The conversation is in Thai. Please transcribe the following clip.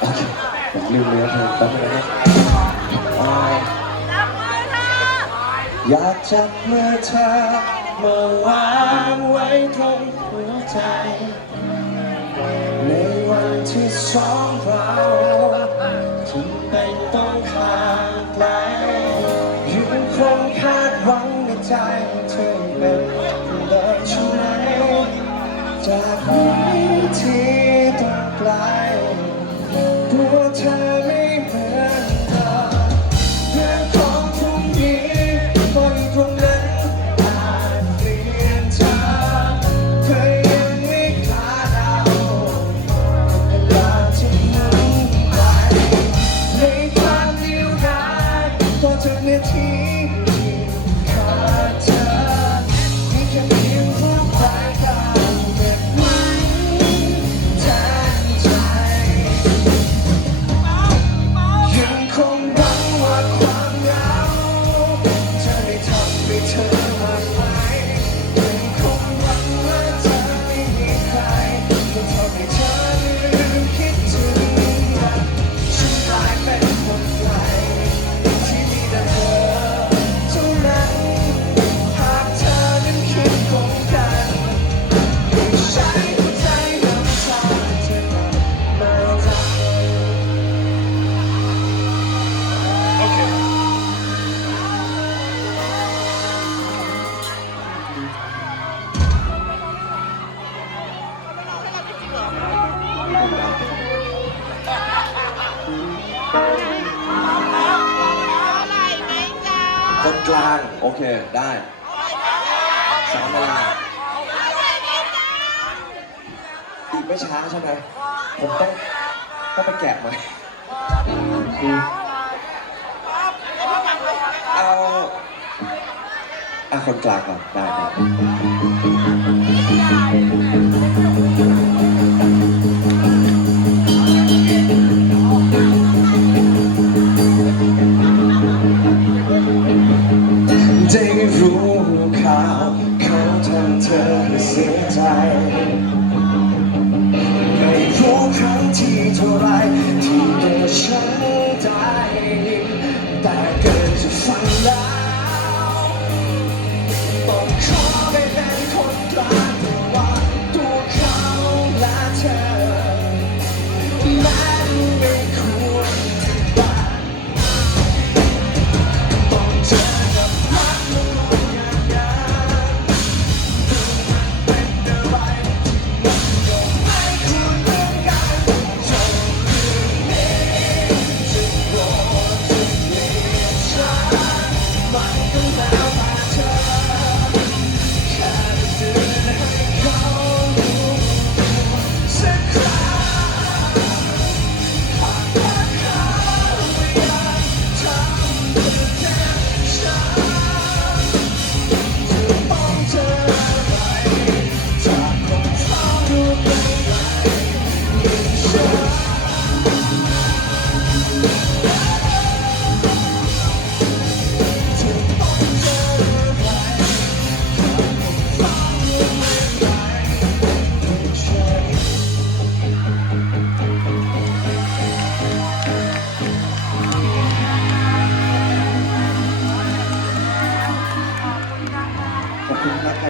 โอเคผมลืมเนื้อเพลงแป๊บนึงนะอ่าอยากจับมือเธอมาวางไว้ตรงหัวใจ ในวันที่สองเราถึงเป็นต้องห่างไกลยังคงคาดหวังในใจ กลาง โอเค ได้สามเวลาอีกไม่ช้าใช่ไหม ผมต้องต้องไปแกะไหมเอาอะคนกลางก่อนได้ียใจ ไม่รู้ครั้งที่เท่าไรที่ตัวฉันได้แต่เกิดจะฟังแล้วต้องขอไปเป็นคนกลางระหว่างตัวเขาและเธอแม้ไม่ควรต้องเจอ